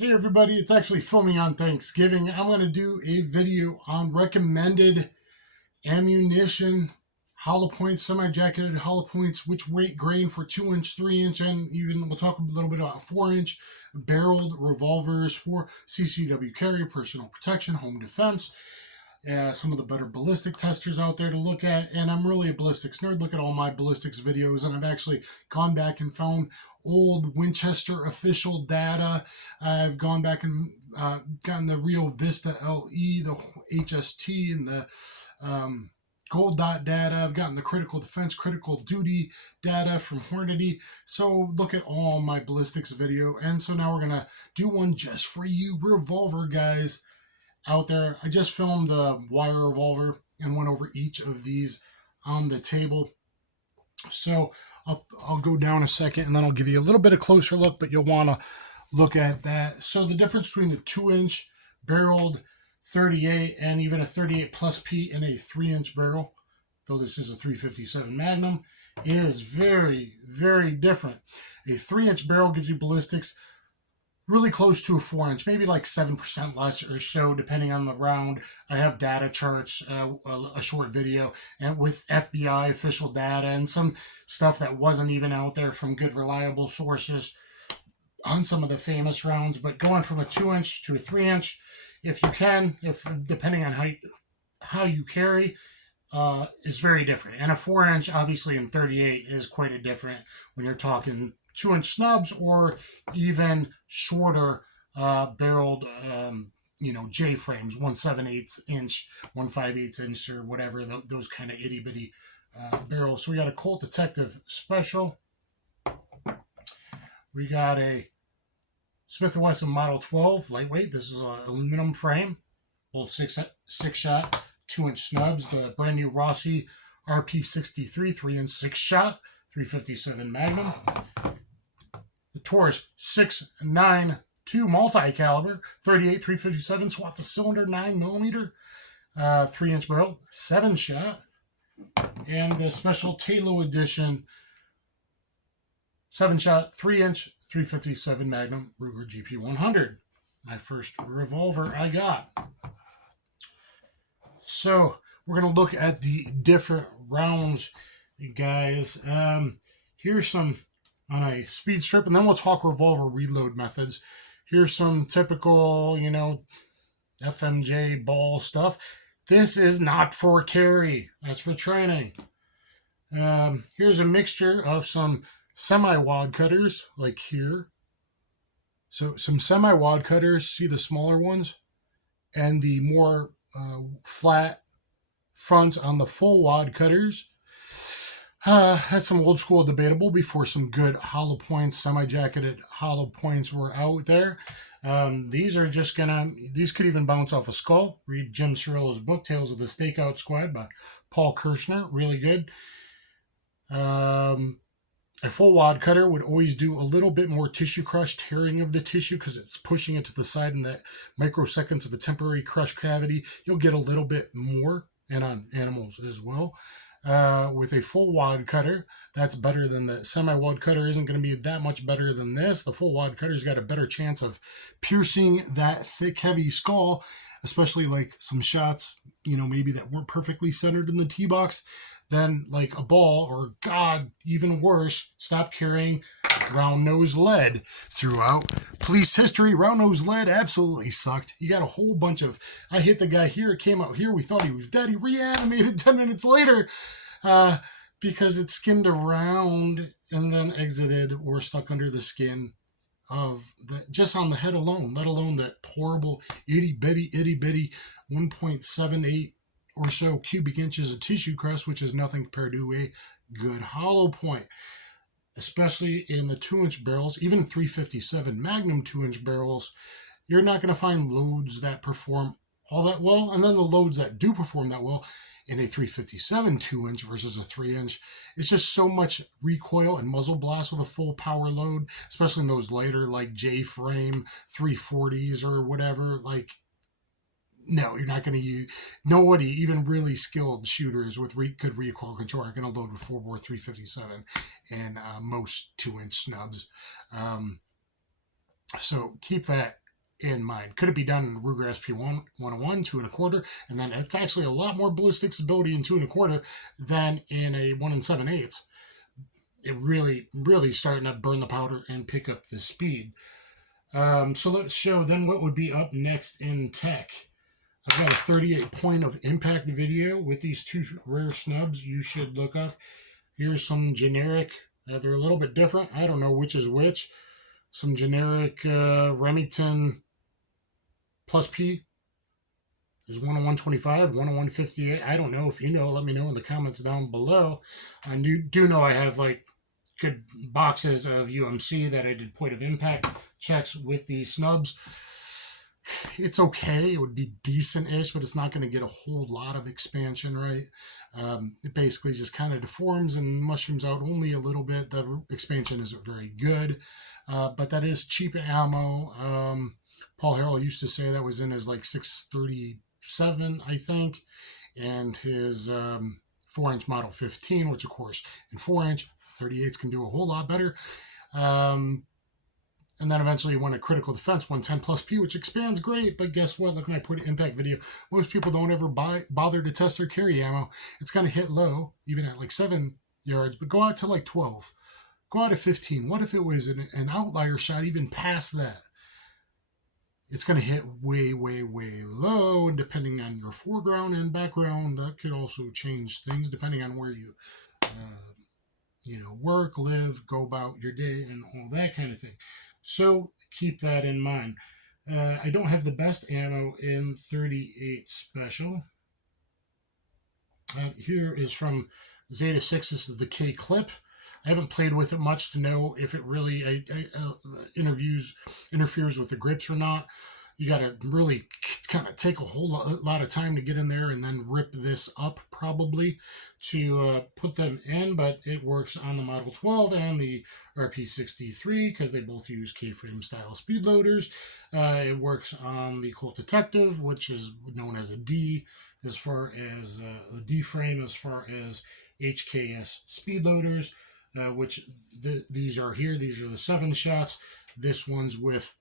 Hey everybody, it's actually filming on Thanksgiving. I'm going to do a video on recommended ammunition, hollow points, semi-jacketed hollow points, which weight grain for 2-inch, 3-inch, and even we'll talk a little bit about 4-inch barreled revolvers for CCW carry, personal protection, home defense. Some of the better ballistic testers out there to look at, and I'm really a ballistics nerd. Look at all my ballistics videos, and I've actually gone back and found old Winchester official data. I've gone back and gotten the Rio Vista LE, the HST, and the Gold Dot data. I've gotten the critical defense, critical duty data from Hornady. So look at all my ballistics video. And so now we're going to do one just for you revolver guys out there. I just filmed a wire revolver and went over each of these on the table. So I'll go down a second and then I'll give you a little bit of closer look, but you'll want to look at that. So the difference between the 2-inch barreled 38 and even a 38 plus P in a 3-inch barrel, though this is a 357 Magnum, is very, very different. A 3-inch barrel gives you ballistics really close to a 4-inch, maybe like 7% less or so, depending on the round. I have data charts, a short video, and with FBI official data and some stuff that wasn't even out there from good, reliable sources on some of the famous rounds. But going from a 2-inch to a 3-inch, if you can, if depending on how you carry, is very different. And a 4-inch, obviously, in 38 is quite a different when you're talking 2-inch snubs or even shorter barreled, J frames, 1/7/8 inch, 1/5/8 inch, or whatever, those kind of itty bitty barrels. So we got a Colt Detective Special. We got a Smith & Wesson Model 12 lightweight. This is an aluminum frame, both six shot, 2-inch snubs. The brand new Rossi RP63 3-inch 6-shot 357 Magnum. The Taurus 6.92 multi-caliber 38 357 swap to cylinder 9mm 3-inch barrel 7-shot, and the special Talo edition 7-shot 3-inch 357 Magnum Ruger GP100. My first revolver I got. So we're going to look at the different rounds, you guys. Here's some on a speed strip, and then we'll talk revolver reload methods. Here's some typical, FMJ ball stuff. This is not for carry. That's for training. Here's a mixture of some semi-wad cutters, like here. So some semi-wad cutters, see the smaller ones, and the more flat fronts on the full wad cutters. That's some old school debatable before some good hollow points, semi-jacketed hollow points were out there. These could even bounce off a skull. Read Jim Cirillo's book, Tales of the Stakeout Squad by Paul Kirshner. Really good. A full wad cutter would always do a little bit more tissue crush, tearing of the tissue, because it's pushing it to the side in that microseconds of a temporary crush cavity. You'll get a little bit more, and on animals as well. With a full wad cutter, that's better than the semi-wad cutter. Isn't going to be that much better than this. The full wad cutter's got a better chance of piercing that thick, heavy skull, especially like some shots, maybe that weren't perfectly centered in the tee box, than like a ball, or God, even worse, stop carrying round nose lead. Throughout police history, round nose lead absolutely sucked. You got a whole bunch of, I hit the guy here, it came out here, we thought he was dead, he reanimated 10 minutes later, because it skimmed around and then exited or stuck under the skin of just on the head alone, let alone that horrible itty bitty 1.78 or so cubic inches of tissue crust, which is nothing compared to a good hollow point, especially in the 2-inch barrels. Even 357 Magnum 2-inch barrels, you're not going to find loads that perform all that well. And then the loads that do perform that well in a 357 2-inch versus a 3-inch, it's just so much recoil and muzzle blast with a full power load, especially in those lighter like J-frame 340s or whatever. Like, no, you're not going to use, nobody, even really skilled shooters with good recoil control, are going to load with 4-bore 357 and most 2-inch snubs. So keep that in mind. Could it be done in Ruger SP1 101, 2 1/4, and then it's actually a lot more ballistic stability in 2 1/4 than in a 1 7/8. It really starting to burn the powder and pick up the speed. So let's show then what would be up next in tech. I've got a 38 point of impact video with these two rare snubs you should look up. Here's some generic, they're a little bit different. I don't know which is which. Some generic Remington plus P. There's 101.25, 101.58. I don't know if you know. Let me know in the comments down below. I do know I have like good boxes of UMC that I did point of impact checks with these snubs. It's okay. It would be decent-ish, but it's not going to get a whole lot of expansion, right? It basically just kind of deforms and mushrooms out only a little bit. The expansion isn't very good, but that is cheap ammo. Paul Harrell used to say that was in his like 637, I think, and his 4-inch Model 15, which of course in 4-inch 38s can do a whole lot better. And then eventually you went a critical defense 110 plus P, which expands great. But guess what? Look at my point of impact video. Most people don't ever bother to test their carry ammo. It's going to hit low, even at like 7 yards, but go out to like 12. Go out to 15. What if it was an outlier shot even past that? It's going to hit way, way, way low. And depending on your foreground and background, that could also change things depending on where you, work, live, go about your day, and all that kind of thing. So keep that in mind. I don't have the best ammo in 38 Special. Here is from Zeta 6. This is the K Clip. I haven't played with it much to know if it really interferes with the grips or not. You got to really kind of take a whole lot of time to get in there and then rip this up probably to put them in, but it works on the Model 12 and the RP63 because they both use K-frame style speed loaders. It works on the Colt Detective, which is known as a D, as far as the D frame, as far as HKS speed loaders, which these are here. These are the 7 shots. This one's with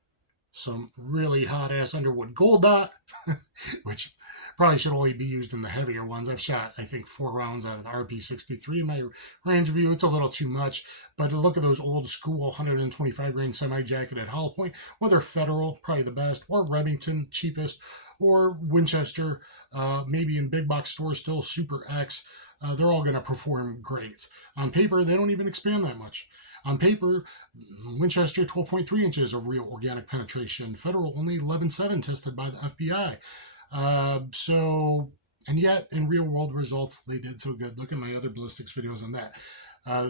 some really hot-ass Underwood Gold Dot, which probably should only be used in the heavier ones. I've shot, I think, 4 rounds out of the RP63 in my range review. It's a little too much, but look at those old school 125 grain semi-jacketed hollow point, whether Federal, probably the best, or Remington, cheapest, or Winchester, maybe in big box stores still Super X. They're all going to perform great. On paper, they don't even expand that much. On paper, Winchester 12.3 inches of real organic penetration. Federal only 11.7 tested by the FBI. And yet in real world results, they did so good. Look at my other ballistics videos on that.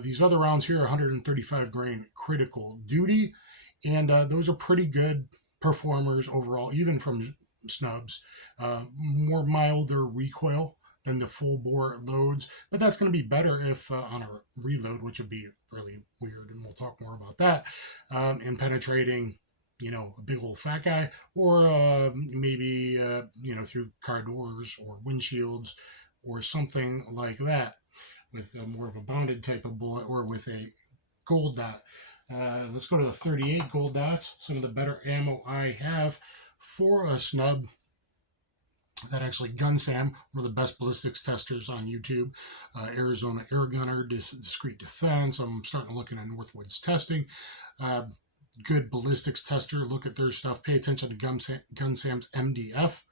These other rounds here are 135 grain critical duty, and those are pretty good performers overall, even from snubs. More milder recoil than the full bore loads, but that's going to be better if on a reload, which would be really weird, and we'll talk more about that, in penetrating, a big old fat guy, or maybe, through car doors or windshields or something like that, with more of a bonded type of bullet, or with a gold dot. Let's go to the 38 gold dots, some of the better ammo I have for a snub. That actually Gun Sam, one of the best ballistics testers on YouTube, Arizona Air Gunner, Discreet Defense. I'm starting to look into Northwoods Testing. Good ballistics tester. Look at their stuff. Pay attention to Gun Sam's MDF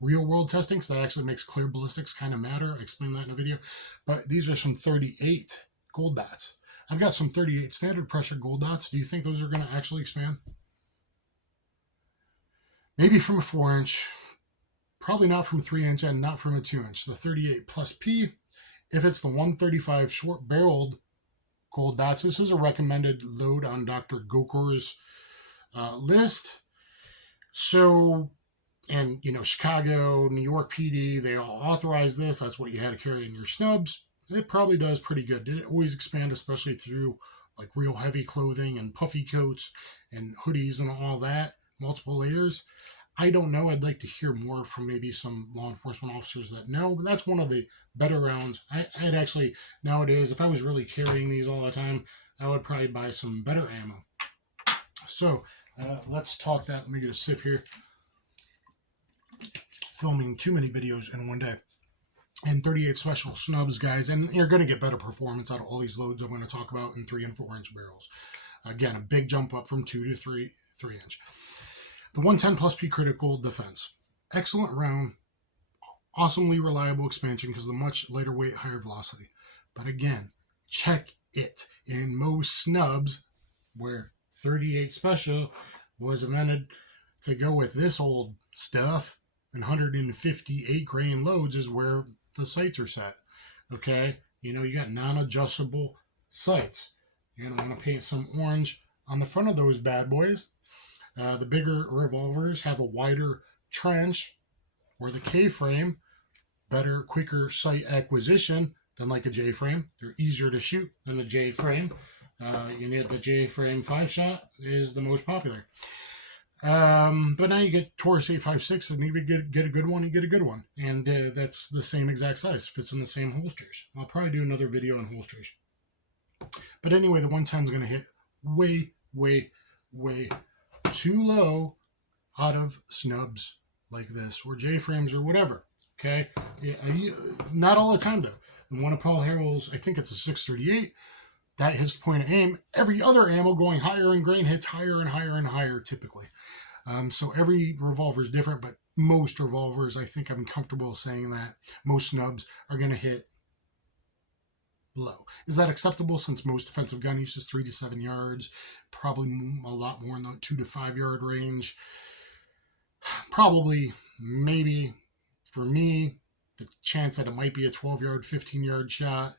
real world testing, because that actually makes clear ballistics kind of matter. I explained that in a video. But these are some 38 gold dots. I've got some 38 standard pressure gold dots. Do you think those are going to actually expand? Maybe from a 4-inch. Probably not from 3-inch and not from a 2-inch. The 38 plus P, if it's the 135 short barreled gold dots, this is a recommended load on Dr. Gokor's list. So, and Chicago, New York PD, they all authorize this. That's what you had to carry in your snubs. It probably does pretty good. Did it always expand, especially through like real heavy clothing and puffy coats and hoodies and all that, multiple layers? I don't know. I'd like to hear more from maybe some law enforcement officers that know, but that's one of the better rounds. I'd actually, nowadays, if I was really carrying these all the time, I would probably buy some better ammo. So, Let's talk that. Let me get a sip here. Filming too many videos in one day. And 38 special snubs, guys, and you're going to get better performance out of all these loads I'm going to talk about in 3 and 4 inch barrels. Again, a big jump up from 2 to 3 inch. The 110 plus P critical defense. Excellent round. Awesomely reliable expansion because of the much lighter weight, higher velocity. But again, check it. In most snubs, where 38 special was invented to go with this old stuff, and 158 grain loads is where the sights are set. Okay, you know, you got non-adjustable sights. You're going to want to paint some orange on the front of those bad boys. The bigger revolvers have a wider trench or the K-frame, better, quicker sight acquisition than like a J-frame. They're easier to shoot than the J-frame. You need the J-frame 5-shot is the most popular. But now you get Taurus 856, and even get a good one, you get a good one. And that's the same exact size, fits in the same holsters. I'll probably do another video on holsters. But anyway, the 110 is going to hit way, way, way too low out of snubs like this, or J-frames or whatever. Okay? Not all the time, though. And one of Paul Harrell's, I think it's a 638, that hits the point of aim. Every other ammo going higher in grain hits higher and higher and higher typically. So every revolver is different, but most revolvers, I think I'm comfortable saying that most snubs are going to hit low. Is that acceptable since most defensive gun use is 3 to 7 yards? Probably a lot more in the 2 to 5 yard range. Probably, maybe, for me, the chance that it might be a 12 yard, 15 yard shot,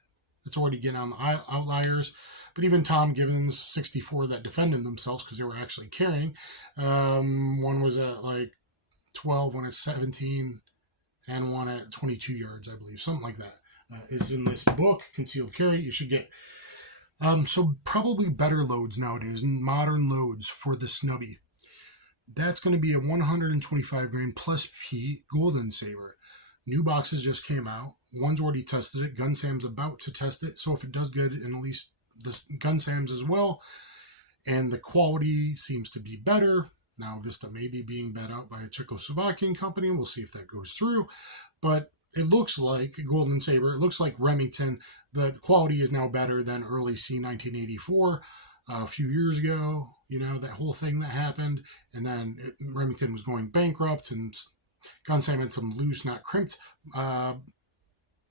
it's already getting on the outliers. But even Tom Given's 64 that defended themselves because they were actually carrying. One was at like 12, one at 17, and one at 22 yards, I believe. Something like that is in this book, Concealed Carry. You should get. So probably better loads nowadays, modern loads for the snubby. That's going to be a 125 grain plus P Golden Saber. New boxes just came out. One's already tested it. Gun Sam's about to test it. So if it does good, and at least the Gun Sam's as well, and the quality seems to be better. Now Vista may be being bet out by a Czechoslovakian company. We'll see if that goes through. But it looks like Golden Saber. It looks like Remington. The quality is now better than early C1984 a few years ago. You know, that whole thing that happened. And then Remington was going bankrupt, and Gun Sam had some loose, not crimped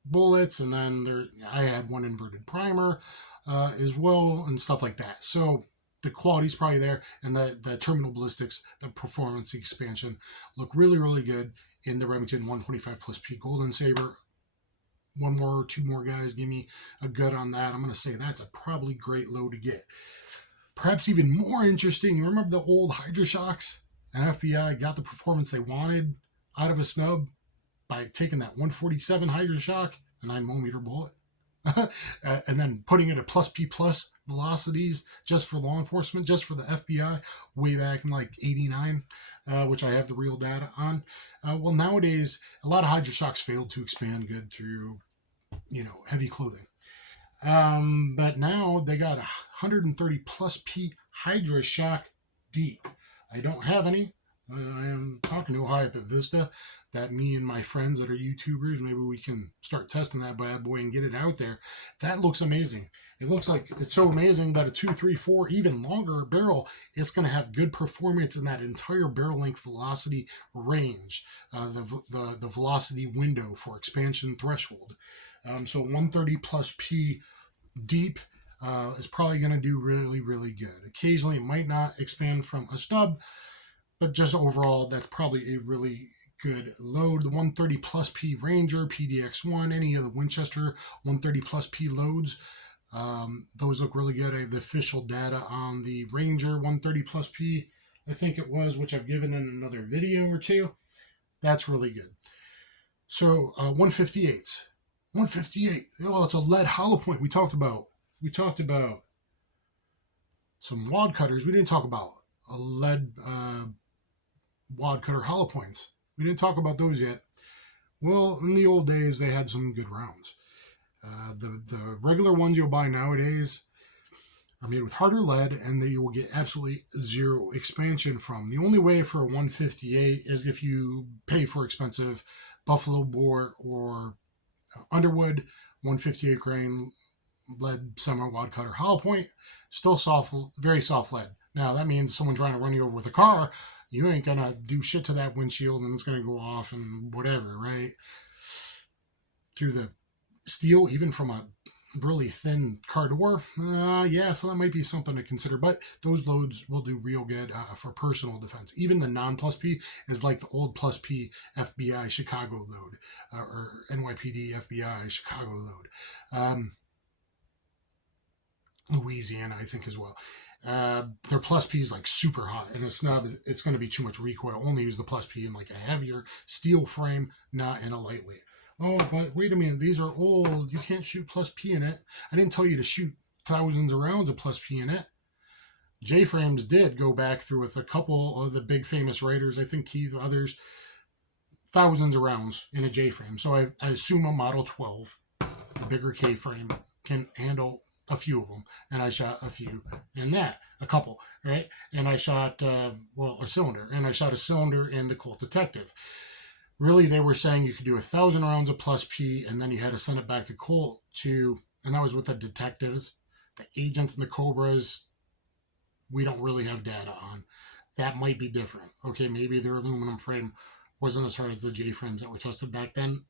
bullets. And then I had one inverted primer as well, and stuff like that. So the quality's probably there, and the terminal ballistics, the performance expansion look really, really good in the Remington 125 plus P Golden Saber. One more, 2 more guys, give me a good on that. I'm going to say that's a probably great load to get. Perhaps even more interesting, you remember the old Hydra Shocks? And FBI got the performance they wanted out of a snub by taking that 147 Hydra Shock, a 9mm bullet, and then putting it at plus P plus velocities just for law enforcement, just for the FBI, way back in like 89, which I have the real data on. Well, nowadays, a lot of Hydra Shocks failed to expand good through, heavy clothing. But now they got 130 plus P Hydra Shock deep. I don't have any. I am talking to High up at Vista that me and my friends that are YouTubers, maybe we can start testing that bad boy and get it out there. That looks amazing. It looks like it's so amazing that a 2, 3, 4, even longer barrel, it's going to have good performance in that entire barrel length velocity range, the velocity window for expansion threshold. So 130 plus P deep is probably going to do really, really good. Occasionally it might not expand from a stub, but just overall, that's probably a really good load. The 130 plus P Ranger, PDX1, any of the Winchester 130 plus P loads, those look really good. I have the official data on the Ranger 130 plus P, I think it was, which I've given in another video or two. That's really good. So 158. 158. Oh, it's a lead hollow point. We talked about some wad cutters. We didn't talk about a lead wad cutter hollow points. We didn't talk about those yet. Well, in the old days, they had some good rounds. The regular ones you'll buy nowadays, are made with harder lead, and they will get absolutely zero expansion from. The only way for a 158 is if you pay for expensive buffalo bore or Underwood 158 grain lead semi wad cutter hollow point. Still soft, very soft lead. Now that means someone trying to run you over with a car, you ain't gonna do shit to that windshield, and it's gonna go off and whatever, right? Through the steel, even from a really thin car door, yeah, so that might be something to consider. But those loads will do real good for personal defense. Even the non-plus P is like the old plus P FBI Chicago load, or NYPD FBI Chicago load. Louisiana, I think, as well. Their plus P is like super hot, and a snub, it's going to be too much recoil. Only use the plus P in like a heavier steel frame, not in a lightweight. Oh, but wait a minute, these are old. You can't shoot plus P in it. I didn't tell you to shoot thousands of rounds of plus P in it. J-frames did go back through with a couple of the big famous writers, I think Keith, others, thousands of rounds in a J-frame. So I assume a Model 12, a bigger K-frame, can handle a few of them, and I shot a few in that, a couple, right? And I shot, a cylinder, and I shot a cylinder in the Colt Detective. Really, they were saying you could do 1,000 rounds of plus P, and then you had to send it back to Colt and that was with the detectives. The agents and the Cobras, we don't really have data on. That might be different. Okay, maybe their aluminum frame wasn't as hard as the J-frames that were tested back then.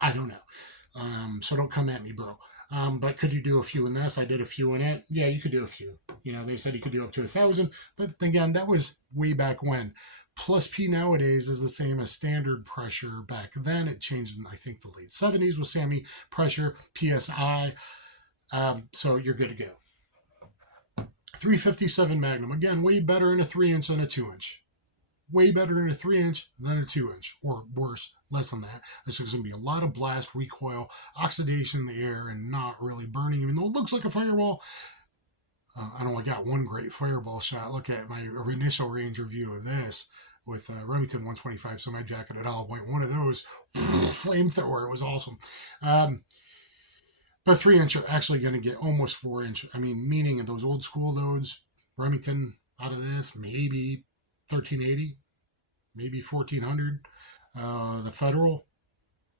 I don't know. So don't come at me, bro. But could you do a few in this? I did a few in it. Yeah, you could do a few. They said you could do up to 1,000, but again, that was way back when. Plus P nowadays is the same as standard pressure back then. It changed in, I think, the late 70s with SAMI pressure, PSI. So you're good to go. 357 Magnum. Again, way better in a 3-inch than a 2-inch. Way better in a 3-inch than a 2-inch. Or worse, less than that. This is going to be a lot of blast, recoil, oxidation in the air, and not really burning, even though it looks like a fireball. I know I got one great fireball shot. Look at my initial range review of this with Remington 125 semi-jacketed hollow point. One of those, flamethrower. It was awesome. But 3-inch are actually going to get almost 4-inch. I mean, meaning in those old school loads, Remington out of this, maybe 1380, maybe 1400. The Federal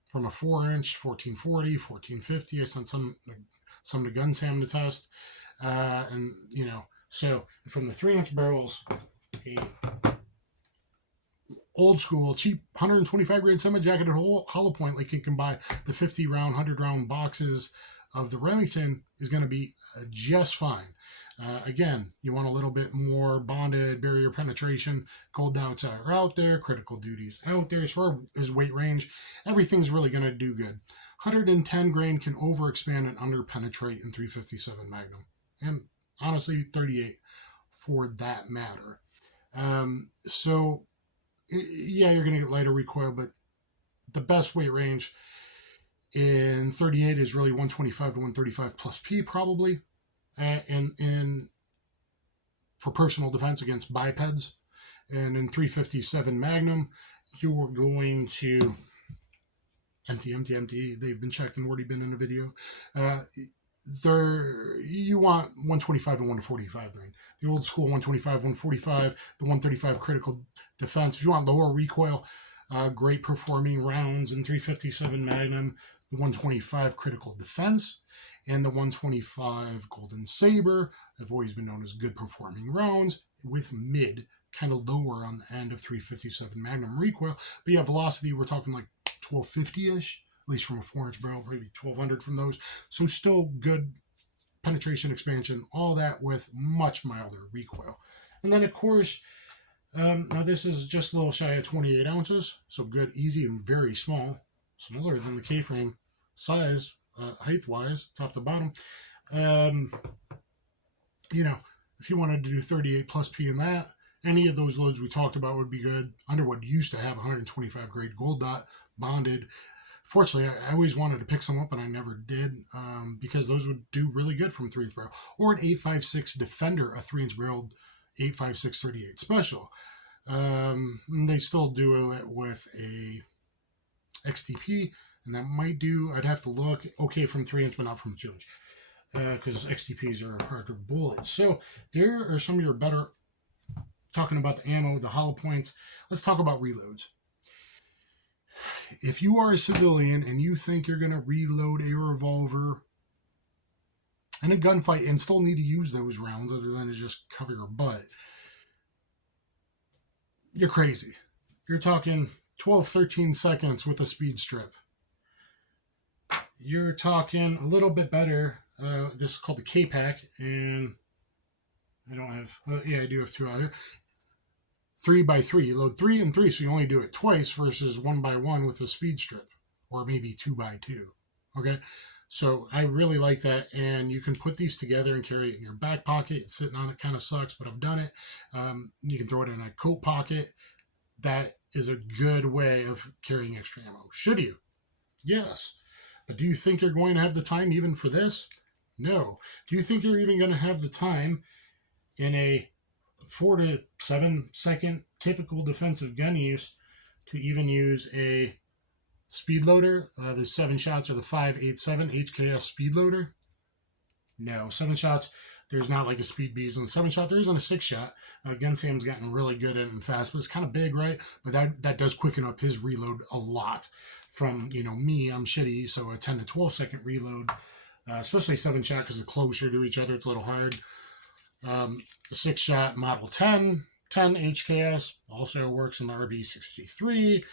from a 4-inch, 1440, 1450. I sent some to Gunsam to test. So from the 3-inch barrels, a old school, cheap 125 grain semi-jacketed hollow point, like you can buy the 50 round, 100 round boxes of the Remington, is going to be just fine. Again, you want a little bit more bonded barrier penetration. Cold doubts are out there, critical duties out there. As far as weight range, everything's really going to do good. 110 grain can overexpand and underpenetrate in 357 Magnum. And honestly, 38 for that matter. So, yeah, you're going to get lighter recoil, but the best weight range in 38 is really 125 to 135 plus P, probably. And for personal defense against bipeds. And in 357 Magnum, you're going to empty. They've been checked and already been in a video. You want 125 to 145 grain. The old school 125, 145, the 135 critical defense. If you want lower recoil, great performing rounds in 357 Magnum, the 125 critical defense, and the 125 Golden Saber have always been known as good performing rounds with mid, kind of lower on the end of 357 Magnum recoil. But yeah, velocity, we're talking like 1250-ish, at least from a 4-inch barrel, maybe 1200 from those. So still good penetration, expansion, all that with much milder recoil. And then, of course, now this is just a little shy of 28 ounces, so good, easy, and very small, smaller than the K-frame size, height-wise, top to bottom. If you wanted to do 38 plus P in that, any of those loads we talked about would be good. Underwood used to have 125 grade gold dot bonded. Fortunately, I always wanted to pick some up, and I never did, because those would do really good from 3-inch barrel. Or an 8.56 Defender, a 3-inch barreled 8.56 38 special. They still do it with a XTP, and that might do, I'd have to look, okay from 3-inch, but not from 2-inch. because XTPs are harder bullets. So there are some of your better, talking about the ammo, the hollow points. Let's talk about reloads. If you are a civilian and you think you're going to reload a revolver in a gunfight and still need to use those rounds other than to just cover your butt, you're crazy. You're talking 12, 13 seconds with a speed strip. You're talking a little bit better. This is called the K-Pack, and I don't have, yeah, I do have two out here. 3x3. You load 3 and 3, so you only do it twice versus 1x1 with a speed strip, or maybe 2x2. Okay, so I really like that, and you can put these together and carry it in your back pocket. Sitting on it kind of sucks, but I've done it. You can throw it in a coat pocket. That is a good way of carrying extra ammo. Should you? Yes. But do you think you're going to have the time even for this? No. Do you think you're even going to have the time in a 4 to 7 second typical defensive gun use to even use a speed loader? The 7 shots or the 5.87 HKS speed loader? No. 7 shots, there's not like a speed beast on the 7 shot. There isn't a 6 shot. Gun Sam's gotten really good at it and fast, but it's kind of big, right? But that does quicken up his reload a lot. From, me, I'm shitty, so a 10 to 12 second reload, especially 7 shot because they're closer to each other, it's a little hard. The 6 shot Model 10 HKS also works in the RB63,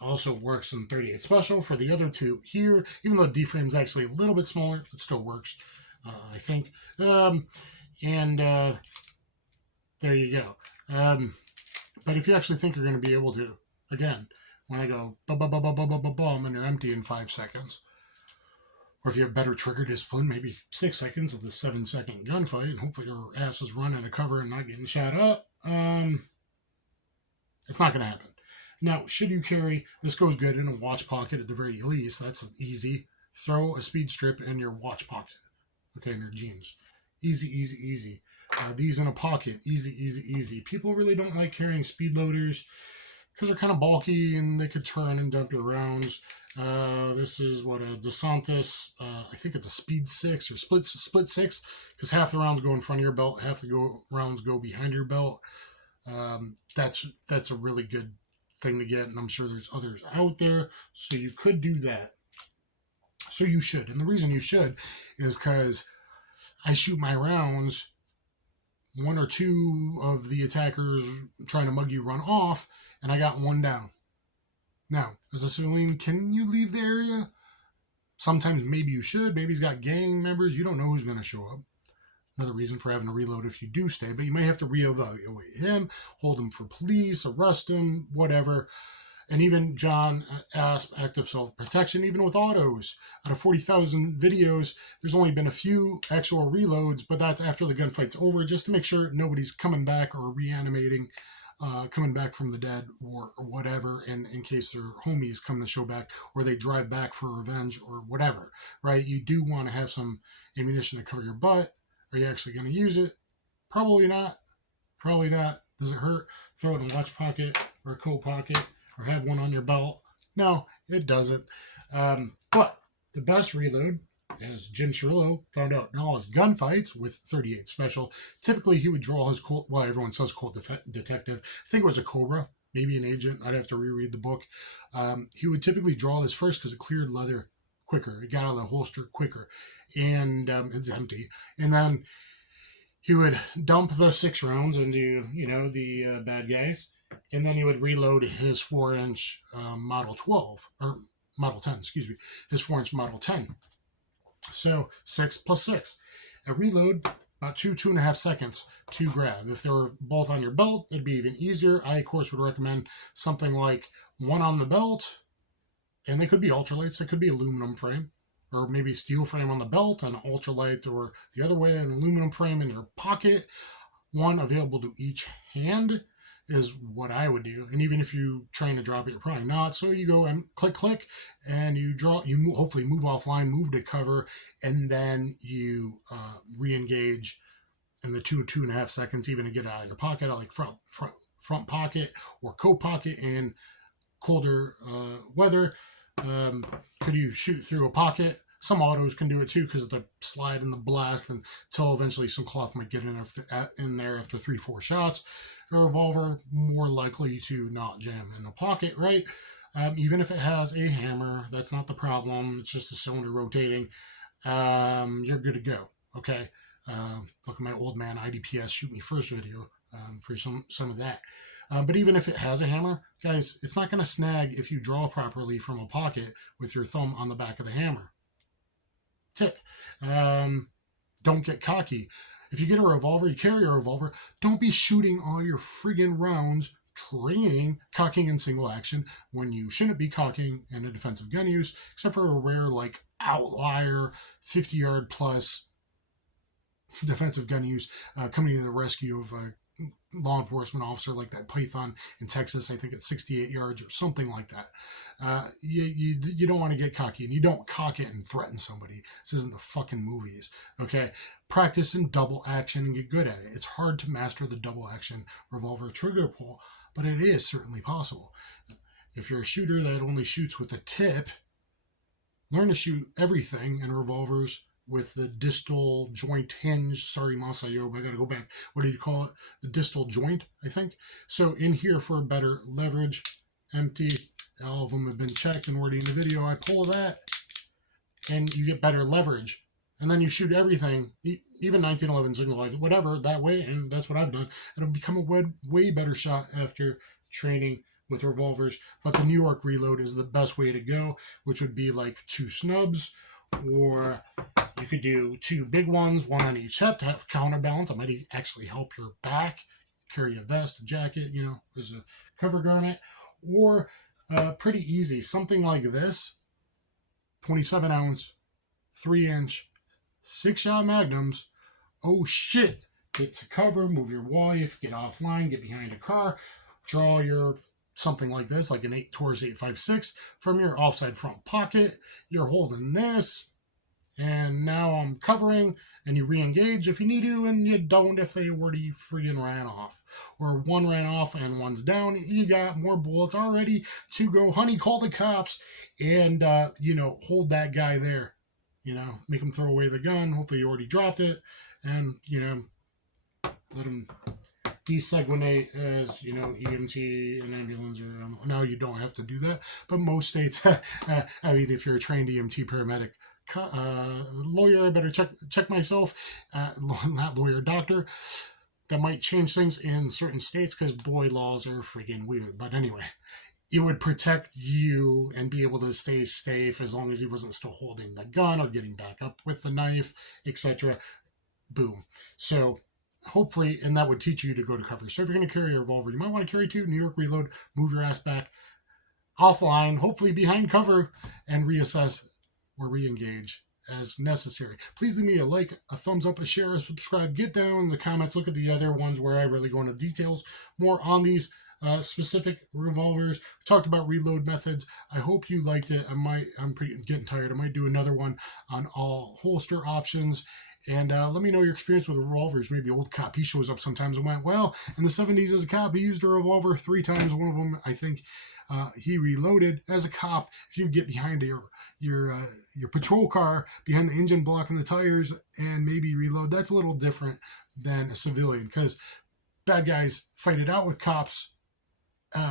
also works in 38 Special. For the other two here, even though D-frame is actually a little bit smaller, it still works, I think. And there you go. But if you actually think you're going to be able to, again, when I go boom, and you're empty in 5 seconds. Or if you have better trigger discipline, maybe 6 seconds of the 7 second gunfight, and hopefully your ass is running to cover and not getting shot up. It's not going to happen. Now, should you carry, this goes good in a watch pocket at the very least. That's easy. Throw a speed strip in your watch pocket. Okay, in your jeans. Easy, easy, easy. These in a pocket. Easy, easy, easy. People really don't like carrying speed loaders because they're kind of bulky and they could turn and dump your rounds. This is what a DeSantis, I think it's a speed 6 or split 6, because half the rounds go in front of your belt, half the rounds go behind your belt. That's a really good thing to get, and I'm sure there's others out there, so you could do that. So you should, and the reason you should is because I shoot my rounds, 1 or 2 of the attackers trying to mug you run off, and I got 1 down. Now, as a civilian, can you leave the area? Sometimes maybe you should. Maybe he's got gang members. You don't know who's going to show up. Another reason for having to reload if you do stay. But you may have to reevaluate him, hold him for police, arrest him, whatever. And even John asked active self-protection, even with autos. Out of 40,000 videos, there's only been a few actual reloads, but that's after the gunfight's over, just to make sure nobody's coming back or reanimating, coming back from the dead or whatever, and in case their homies come to show back, or they drive back for revenge or whatever, right? You do want to have some ammunition to cover your butt. Are you actually going to use it? Probably not. Probably not. Does it hurt? Throw it in a watch pocket or a coat pocket, or have one on your belt? No, it doesn't. But the best reload, as Jim Cirillo found out in all his gunfights with 38 Special, typically he would draw his Colt, well, everyone says Colt Detective. I think it was a Cobra, maybe an agent. I'd have to reread the book. He would typically draw this first because it cleared leather quicker. It got out of the holster quicker. And it's empty. And then he would dump the 6 rounds into, the bad guys. And then he would reload his 4-inch Model 12, or Model 10, excuse me, his 4-inch Model 10. So 6 plus 6. A reload, about 2.5 seconds to grab. If they were both on your belt, it'd be even easier. I, of course, would recommend something like 1 on the belt, and they could be ultralights. They could be aluminum frame, or maybe steel frame on the belt and ultralight, or the other way, an aluminum frame in your pocket. 1 available to each hand is what I would do. And even if you trying to drop it, you're probably not. So you go and click, and you draw. You hopefully move offline, move to cover, and then you re-engage in the 2.5 seconds, even to get it out of your pocket, like front pocket or coat pocket in colder weather. Could you shoot through a pocket? Some autos can do it too because of the slide and the blast, until eventually some cloth might get in there after 3-4 shots. A revolver more likely to not jam in a pocket, right? Even if it has a hammer, that's not the problem. It's just a cylinder rotating. You're good to go. Okay. Look at my old man IDPS shoot me first video for some of that. But even if it has a hammer, guys, it's not going to snag if you draw properly from a pocket with your thumb on the back of the hammer. Tip. Don't get cocky. If you get a revolver, you carry a revolver, don't be shooting all your friggin' rounds training cocking in single action when you shouldn't be cocking in a defensive gun use, except for a rare like outlier 50-yard plus defensive gun use coming to the rescue of a law enforcement officer like that Python in Texas. I think it's 68 yards or something like that. You don't want to get cocky, and you don't cock it and threaten somebody. This isn't the fucking movies, okay? Practice in double action and get good at it. It's hard to master the double action revolver trigger pull, but it is certainly possible. If you're a shooter that only shoots with a tip, learn to shoot everything in revolvers with the distal joint hinge. Sorry, Masayo, I gotta go back. What do you call it? The distal joint, I think. So in here for better leverage, empty. All of them have been checked and already in the video. I pull that, and you get better leverage. And then you shoot everything, even 1911 single leg, whatever, that way, and that's what I've done. It'll become a way better shot after training with revolvers. But the New York reload is the best way to go, which would be like 2 snubs, or you could do 2 big ones, 1 on each hip to have counterbalance. That might actually help your back. Carry a vest, a jacket, there's a cover garment. Or pretty easy, something like this, 27 ounce, 3 inch, 6-shot magnums. Oh shit, get to cover, move your wife, get offline, get behind a car, draw your something like this, like an 8 Taurus 856 from your offside front pocket. You're holding this, and now I'm covering, and you re-engage if you need to, and you don't if they already freaking ran off. Or one ran off and one's down. You got more bullets already to go. Honey, call the cops, and, hold that guy there. Make him throw away the gun. Hopefully he already dropped it, and, let him desanguinate as, EMT and ambulance. Or no, you don't have to do that. But most states, if you're a trained EMT paramedic, lawyer, I better check myself, not lawyer, doctor. That might change things in certain states because boy, laws are freaking weird. But anyway, it would protect you and be able to stay safe as long as he wasn't still holding the gun or getting back up with the knife, etc. Boom. So hopefully, and that would teach you to go to cover. So if you're going to carry a revolver, you might want to carry 2, New York reload, move your ass back offline, hopefully behind cover, and reassess or re-engage as necessary. Please leave me a like, a thumbs up, a share, a subscribe. Get down in the comments. Look at the other ones where I really go into details more on these specific revolvers. We talked about reload methods. I hope you liked it. I'm pretty getting tired. I might do another one on all holster options. And let me know your experience with revolvers. Maybe old cop, he shows up sometimes and went, well, in the 70s as a cop, he used a revolver 3 times. One of them, I think, he reloaded as a cop. If you get behind your patrol car, behind the engine blocking the tires, and maybe reload, that's a little different than a civilian, because bad guys fight it out with cops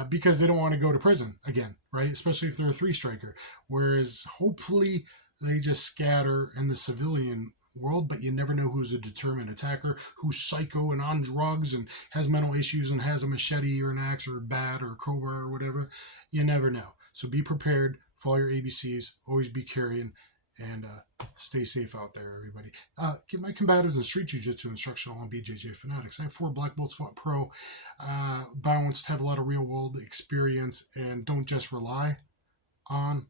because they don't want to go to prison again, right? Especially if they're a 3-striker. Whereas hopefully they just scatter in the civilian world, but you never know who's a determined attacker, who's psycho and on drugs and has mental issues and has a machete or an axe or a bat or a crowbar or whatever. You never know. So be prepared, follow your ABCs, always be carrying, and stay safe out there, everybody. Get my combatives and street jiu-jitsu instructional on BJJ Fanatics. I have 4 black belts, fought pro, balanced, have a lot of real world experience, and don't just rely on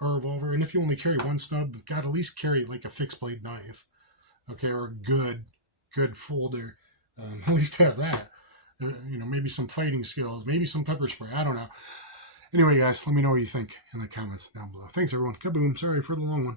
a revolver. And if you only carry 1 snub, got at least carry like a fixed blade knife, okay, or a good folder. At least have that. Maybe some fighting skills, maybe some pepper spray. I don't know. Anyway, guys, let me know what you think in the comments down below. Thanks, everyone. Kaboom. Sorry for the long one.